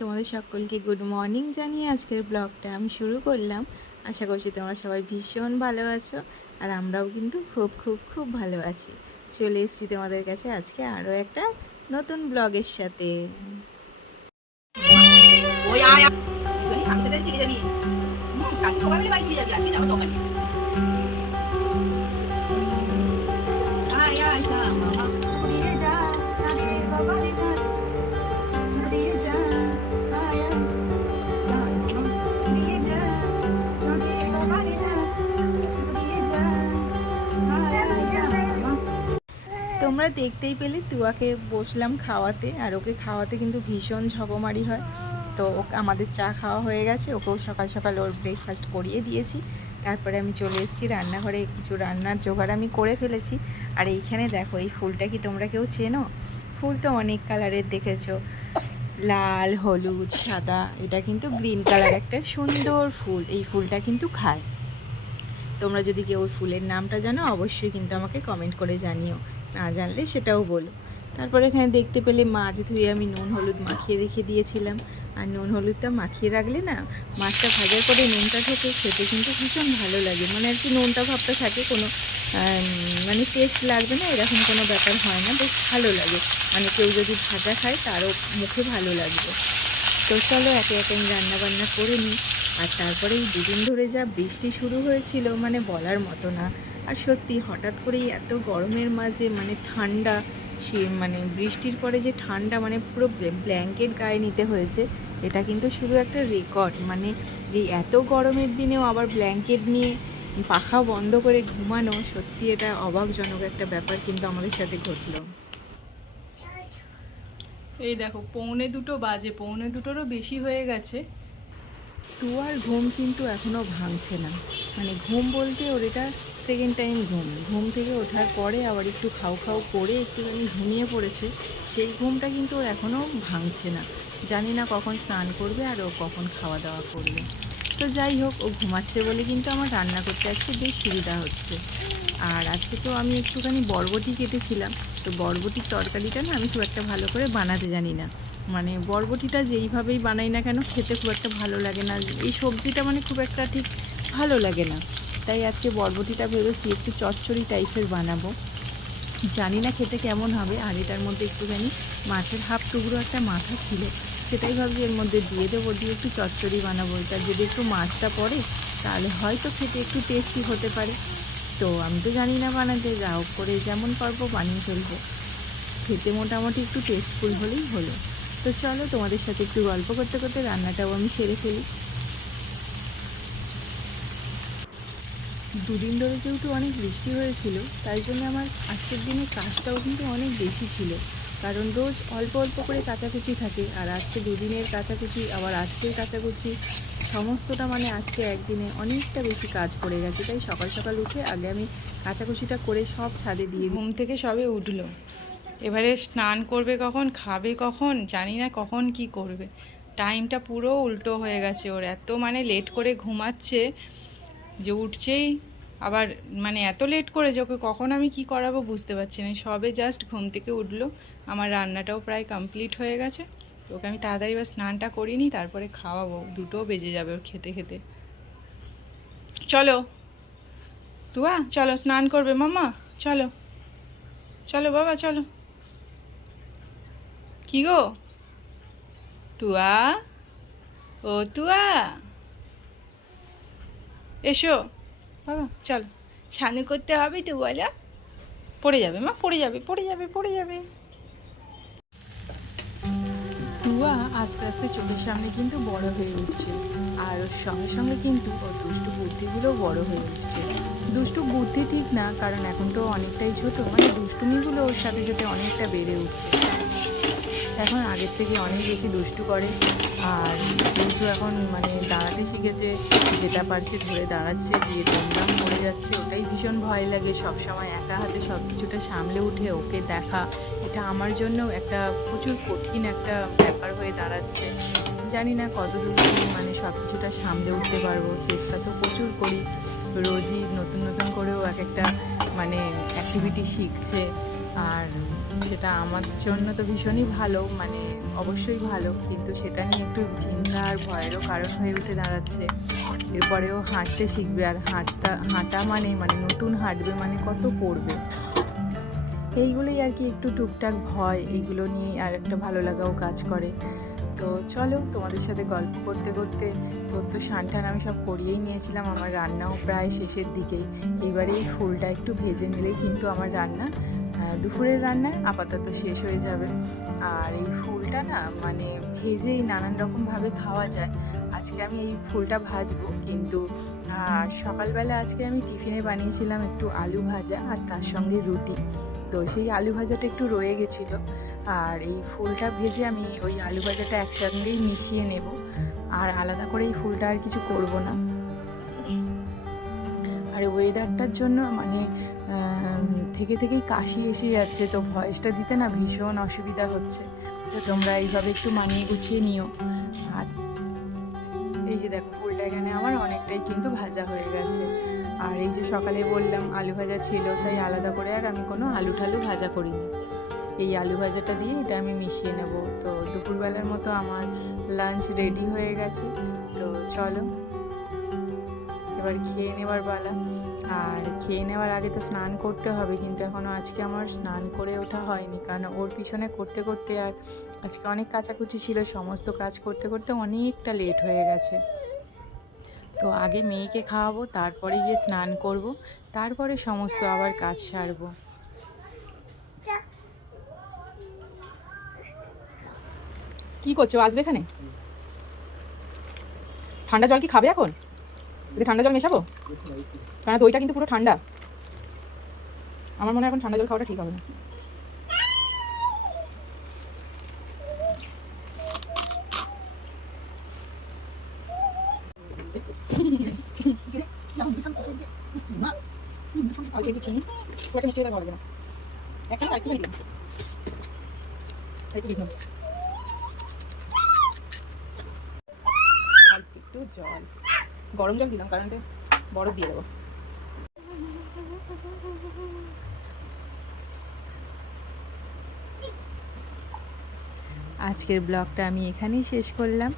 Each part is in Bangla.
তোমাদের সকলকে গুড মর্নিং জানিয়ে আজকের ব্লগটা আমি শুরু করলাম। আশা করছি তোমরা সবাই ভীষণ ভালো আছো, আর আমরাও কিন্তু খুব খুব খুব ভালো আছি। চলে এসেছি তোমাদের কাছে আজকে আরও একটা নতুন ব্লগের সাথে। তোমরা দেখতেই পেলে তুয়াকে বসলাম খাওয়াতে, আর ওকে খাওয়াতে কিন্তু ভীষণ ঝগমারি হয়। তো আমাদের চা খাওয়া হয়ে গেছে, ওকেও সকাল সকাল ওর ব্রেকফাস্ট করিয়ে দিয়েছি। তারপরে আমি চলে এসেছি রান্নাঘরে, কিছু রান্নার জোগাড় আমি করে ফেলেছি। আর এইখানে দেখো, এই ফুলটা কি তোমরা কেউ চেনো? ফুল তো অনেক কালারের দেখেছো, লাল, হলুদ, সাদা। এটা কিন্তু গ্রিন কালার একটা সুন্দর ফুল। এই ফুলটা কিন্তু খায়। তোমরা যদি কেউ ফুলের নামটা জানো অবশ্যই কিন্তু আমাকে কমেন্ট করে জানিও, না জানলে সেটাও বলো। তারপরে এখানে দেখতে পেলে মাছ ধুয়ে আমি নুন হলুদ মাখিয়ে রেখে দিয়েছিলাম। আর নুন হলুদটা মাখিয়ে রাখলে না, মাছটা ভাজার পরে নুনটা থেকে খেতে কিন্তু ভীষণ ভালো লাগে। মানে আর কি, নুনটা ভাবটা থাকে, কোনো মানে টেস্ট লাগবে না, এরকম কোনো ব্যাপার হয় না, বেশ ভালো লাগে। মানে কেউ যদি ভাজা খায় তারও মুখে ভালো লাগবে। তো চলো একে একে আমি রান্নাবান্না করে নিই। আর তারপরে এই দুদিন ধরে যা বৃষ্টি শুরু হয়েছিল, মানে বলার মতো না। আর সত্যি হঠাৎ করেই এত গরমের মাঝে মানে ঠান্ডা, সে মানে বৃষ্টির পরে যে ঠান্ডা, মানে পুরো ব্ল্যাঙ্কেট গায়ে নিতে হয়েছে। এটা কিন্তু শুধু একটা রেকর্ড। মানে এই এত গরমের দিনেও আবার ব্ল্যাঙ্কেট নিয়ে পাখা বন্ধ করে ঘুমানো, সত্যি এটা অবাকজনক একটা ব্যাপার কিন্তু আমাদের সাথে ঘটলো। এই দেখো, 1:45 বাজে, 1:45-ও বেশি হয়ে গেছে। টুয়ার ঘুম কিন্তু এখনও ভাঙছে না। মানে ঘুম বলতে ওর এটা সেকেন্ড টাইম ঘুম। ঘুম থেকে ওঠার পরে আবার একটু খাও খাও করে একটুখানি ঘুমিয়ে পড়েছে। সেই ঘুমটা কিন্তু ওর এখনও ভাঙছে না। জানি না কখন স্নান করবে আর ও কখন খাওয়া দাওয়া করবে। তো যাই হোক, ও ঘুমাচ্ছে বলে কিন্তু আমার রান্না করতে আজকে বেশ সুবিধা হচ্ছে। আর আজকে তো আমি একটুখানি বরবটি কেটেছিলাম। তো বরবটির তরকারিটা না আমি খুব একটা ভালো করে বানাতে জানি না। মানে বরবটিটা যেইভাবেই বানাই না কেন খেতে খুব একটা ভালো লাগে না। এই সবজিটা মানে খুব একটা ঠিক ভালো লাগে না। তাই আজকে বরবটিটা ভেবেছি একটু চচ্চড়ি টাইপের বানাবো। জানি না খেতে কেমন হবে। আর এটার মধ্যে একটুখানি মাছের হাফ টুকরো একটা মাথা ছিল, সেটাই ভাবছি এর মধ্যে দিয়ে দেবো, দিয়ে একটু চচ্চড়ি বানাবো। এটা যদি একটু মাছটা পড়ে তাহলে হয়তো খেতে একটু টেস্টি হতে পারে। তো আমি তো জানি না বানাতে, যা হোক করে যেমন পারবো বানিয়ে ফেলবো। খেতে মোটামুটি একটু টেস্টফুল হলেই হলো। তো চলো তোমাদের সাথে একটু গল্প করতে করতে রান্নাটাও আমি সেরে ফেলি। দুদিন ধরে যেহেতু অনেক বৃষ্টি হয়েছিল, তাই জন্য আমার আজকের দিনে কাজটাও কিন্তু অনেক বেশি ছিল। কারণ রোজ অল্প অল্প করে কাচাকুচি থাকে, আর আজকে দুদিনের কাচাকুচি আবার আজকের কাচাকুচি সমস্তটা, মানে আজকে একদিনে অনেকটা বেশি কাজ পড়ে গেছে। তাই সকাল সকাল উঠে আগে আমি কাচাকুচিটা করে সব ছাদে দিয়ে দিই। ঘুম থেকে সবে উঠলো, এবারে স্নান করবে কখন, খাবে কখন, জানি না কখন কি করবে। টাইমটা পুরো উল্টো হয়ে গেছে ওর। এত মানে লেট করে ঘুমাচ্ছে যে উঠছেই আবার, মানে এত লেট করে যে ওকে কখন আমি কি করাবো বুঝতে পারছি না। সবে জাস্ট ঘুম থেকে উঠলো, আমার রান্নাটাও প্রায় কমপ্লিট হয়ে গেছে। ওকে আমি তাড়াতাড়ি বা স্নানটা করিনি, তারপরে খাওয়াবো। 2টো বেজে যাবে ওর খেতে খেতে। চলো টুয়া, চলো স্নান করবে মাম্মা, চলো চলো বাবা চলো। কি গো টুয়া, ও টুয়া, এসো বাবা, চলো স্নান করতে হবে তো, বলো। পড়ে যাবে মা, পড়ে যাবে, পড়ে যাবে, পড়ে যাবে। টুয়া আস্তে আস্তে চোখের সামনে কিন্তু বড় হয়ে উঠছে, আর ওর সঙ্গে সঙ্গে কিন্তু ওর দুষ্টু বুদ্ধিগুলোও বড় হয়ে উঠছে। দুষ্টু বুদ্ধি ঠিক না, কারণ এখন তো অনেকটাই ছোট, মানে দুষ্টুমিগুলো ওর সাথে সাথে অনেকটা বেড়ে উঠছে। এখন আগের থেকে অনেক বেশি দুষ্টু করে। আর কিন্তু এখন মানে দাঁড়াতে শিখেছে, যেটা পারছে ধরে দাঁড়াচ্ছে, দিয়ে দমদাম পড়ে যাচ্ছে। ওটাই ভীষণ ভয় লাগে। সব সময় একা হাতে সব কিছুটা সামলে উঠে ওকে দেখা, এটা আমার জন্য একটা প্রচুর কঠিন একটা ব্যাপার হয়ে দাঁড়াচ্ছে। জানি না কতদূর মানে সব কিছুটা সামলে উঠতে পারবো। চেষ্টা তো প্রচুর করি, রোজই নতুন নতুন করেও এক একটা মানে অ্যাক্টিভিটি শিখছে। আর সেটা আমার জন্য তো ভীষণই ভালো, মানে অবশ্যই ভালো, কিন্তু সেটা নিয়ে একটু চিন্তা আর ভয়েরও কারণ হয়ে উঠে দাঁড়াচ্ছে। এরপরেও হাঁটতে শিখবে, আর হাঁটা মানে নতুন হাঁটবে মানে কত পড়বে, এইগুলোই আর কি একটু টুকটাক ভয়, এইগুলো নিয়ে আর একটা ভালো লাগাও কাজ করে। তো চলো, তোমাদের সাথে গল্প করতে করতে তোর তো স্নান আমি সব করিয়েই নিয়েছিলাম, আমার রান্নাও প্রায় শেষের দিকেই। এবারে এই ফুলটা একটু ভেজে নিলেই কিন্তু আমার রান্না, দুপুরের রান্না আপাতত শেষ হয়ে যাবে। আর এই ফুলটা না মানে ভেজেই নানান রকমভাবে খাওয়া যায়। আজকে আমি এই ফুলটা ভাজবো, কিন্তু সকালবেলা আজকে আমি টিফিনে বানিয়েছিলাম একটু আলু ভাজা আর তার সঙ্গে রুটি। তো সেই আলু ভাজাটা একটু রয়ে গেছিলো, আর এই ফুলটা ভেজে আমি ওই আলু ভাজাটা একসঙ্গেই মিশিয়ে নেব, আর আলাদা করে এই ফুলটা আর কিছু করব না। আর ওয়েদারটার জন্য মানে থেকেই কাশি এসে যাচ্ছে, তো ভয়েসটা দিতে না ভীষণ অসুবিধা হচ্ছে। তো তোমরা এইভাবে একটু মানিয়ে গুছিয়ে নিও। আর এই যে দেখো, ফুলটা এখানে আমার অনেকটাই কিন্তু ভাজা হয়ে গেছে। আর এই যে সকালে বললাম আলু ভাজা ছিল, তাই আলাদা করে আর আমি কোনো আলু ঠালু ভাজা করিনি। এই আলু ভাজাটা দিয়ে এটা আমি মিশিয়ে নেব। তো দুপুরবেলার মতো আমার লাঞ্চ রেডি হয়ে গেছে। তো চলো এবার খেয়ে নেওয়ার পালা। আর খেয়ে নেওয়ার আগে তো স্নান করতে হবে, কিন্তু এখনও আজকে আমার স্নান করে ওঠা হয়নি, কারণ ওর পিছনে করতে করতে আর আজকে অনেক কাচাকুচি ছিল, সমস্ত কাজ করতে করতে অনেকটা লেট হয়ে গেছে। তো আগে মেয়েকে খাওয়াবো, তারপরে গিয়ে স্নান করব, তারপরে সমস্ত আবার কাজ সারবো। কি করছো? আসবে এখানে? ঠান্ডা জল কি খাবে এখন? যদি ঠান্ডা জল মেশাবো, কারণ দইটা কিন্তু পুরো ঠান্ডা। আমার মনে হয় এখন ঠান্ডা জল খাওয়াটা ঠিক হবে না। মিষ্টি ভালো লাগে না, একটু জল, গরম জল দিলাম, কারণ বরফ দিয়ে দেবো। আজকের ব্লগটা আমি এখানেই শেষ করলাম।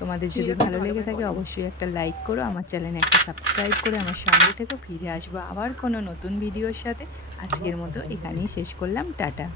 তোমাদের যদি ভালো লেগে থাকে অবশ্যই একটা লাইক করো, আমার চ্যানেলে একটা সাবস্ক্রাইব করে আমার সঙ্গে থেকো। ফিরে আসবো আবার কোনো নতুন ভিডিওর সাথে। আজকের মতো এখানেই শেষ করলাম, টাটা।